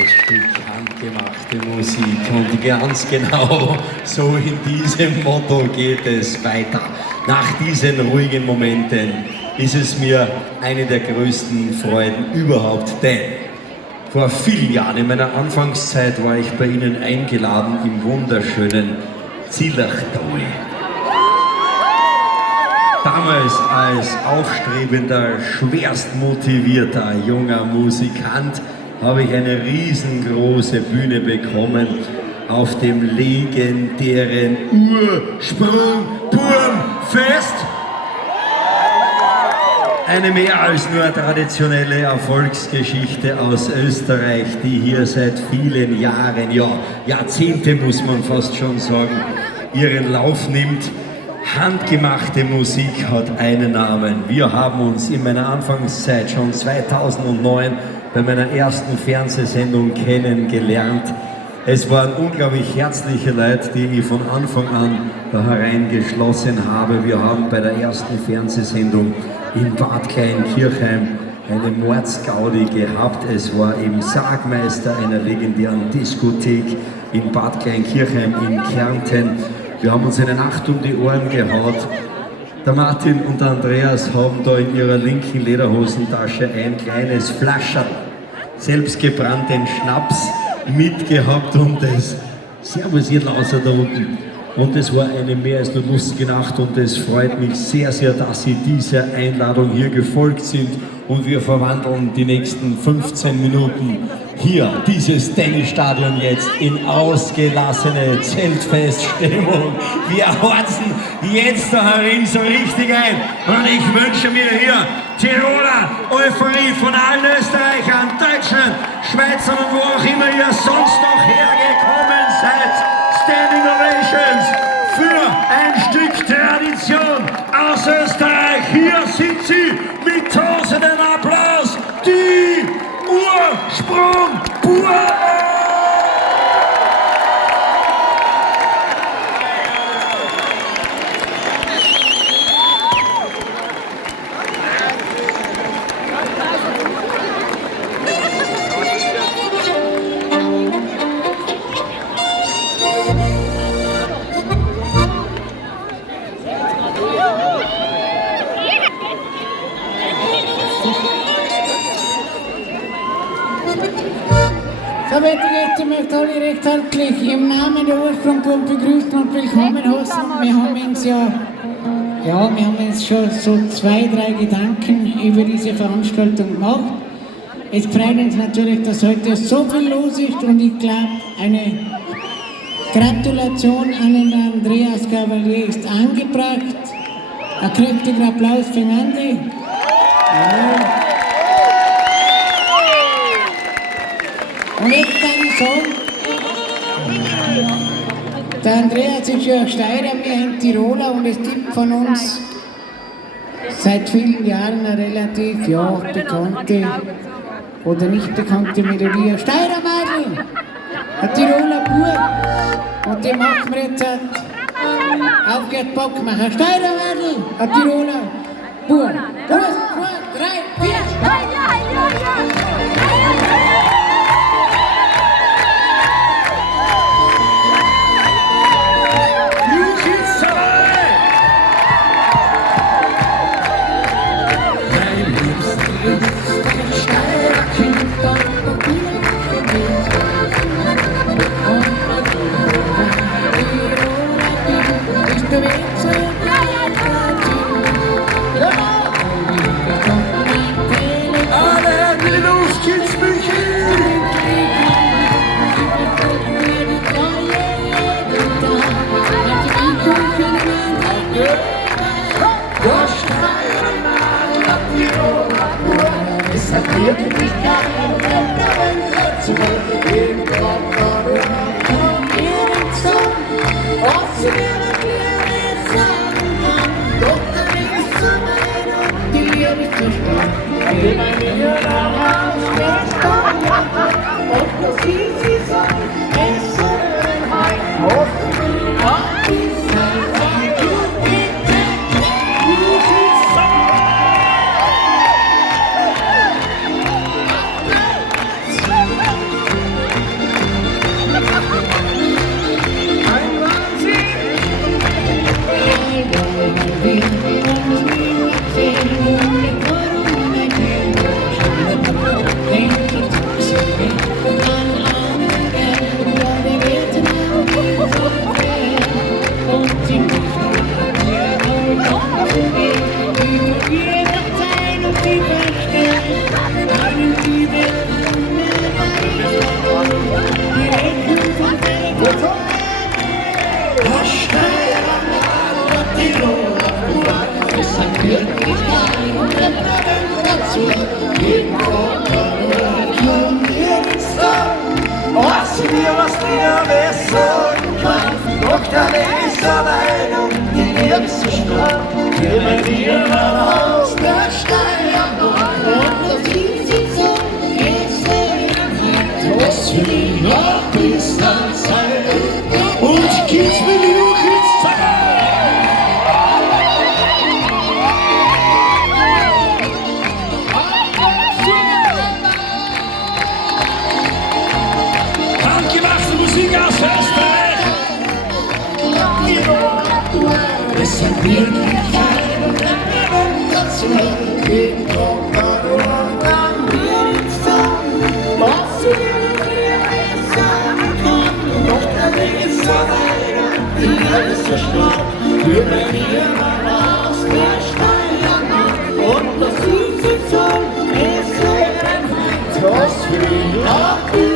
Ein Stück handgemachte Musik und ganz genau so in diesem Motto geht es weiter. Nach diesen ruhigen Momenten ist es mir eine der größten Freuden überhaupt, denn vor vielen Jahren in meiner Anfangszeit war ich bei Ihnen eingeladen im wunderschönen Zillachtal. Damals als aufstrebender, schwerst motivierter junger Musikant habe ich eine riesengroße Bühne bekommen auf dem legendären Ursprung-Turmfest. Eine mehr als nur traditionelle Erfolgsgeschichte aus Österreich, die hier seit vielen Jahren, ja Jahrzehnte muss man fast schon sagen, ihren Lauf nimmt. Handgemachte Musik hat einen Namen. Wir haben uns in meiner Anfangszeit schon 2009 bei meiner ersten Fernsehsendung kennengelernt. Es waren unglaublich herzliche Leute, die ich von Anfang an da hereingeschlossen habe. Wir haben bei der ersten Fernsehsendung in Bad Kleinkirchheim eine Mordsgaudi gehabt. Es war eben Sargmeister einer legendären Diskothek in Bad Kleinkirchheim in Kärnten. Wir haben uns eine Nacht um die Ohren gehaut. Der Martin und der Andreas haben da in ihrer linken Lederhosentasche ein kleines Flascherl selbstgebrannten Schnaps mitgehabt und das Servus ihr Lauser da unten. Und es war eine mehr als nur lustige Nacht und es freut mich sehr, sehr, dass Sie dieser Einladung hier gefolgt sind und wir verwandeln die nächsten 15 Minuten hier, dieses Tennisstadion jetzt in ausgelassene Zeltfeststimmung. Wir horzen jetzt da herin so richtig ein und ich wünsche mir hier Tiroler Euphorie von allen Österreichern, Deutschen, Schweizern und wo auch immer ihr sonst noch hergekommen seid. Standing Ovations für ein Stück Tradition aus Österreich. Hier sind sie mit tosendem Applaus, die Ursprung-Burm. So, werte Gäste, ich möchte alle recht herzlich im Namen der Ursprung-Burm begrüßen und willkommen heißen. Wir haben uns schon so 2-3 Gedanken über diese Veranstaltung gemacht. Es freut uns natürlich, dass heute so viel los ist und ich glaube, eine Gratulation an den Andreas Cavalier ist angebracht. Ein kräftiger Applaus für den Andi. Ja. Und jetzt kann ich sagen, der Andreas ist ja Steirer, wir sind Tiroler und es gibt von uns seit vielen Jahren eine relativ bekannte oder nicht bekannte Melodie. Steirer Madel, ein Tiroler Bub und die machen wir jetzt auf geht Bock machen. Steirer Madel, ein Tiroler Bub. 1, 2, 3, 4, mir mehr sagen kann. Doch der Weg ist so weit und die Liebe ist so stark. Wir gehen aus der Steiermark und das Lied ist so, geht's dir was für die Nachdistanzzeit und geht's mir die handgemachte Musik aus Österreich. Es sind Wirklichkeiten, dazu gehen was wir sagen kann. Doch der Weg ist so weit, die Welt ist so stark. Wir werden aus der Steiermark und das Lied singt so, es wäre ein Heiz, was für die Nacht.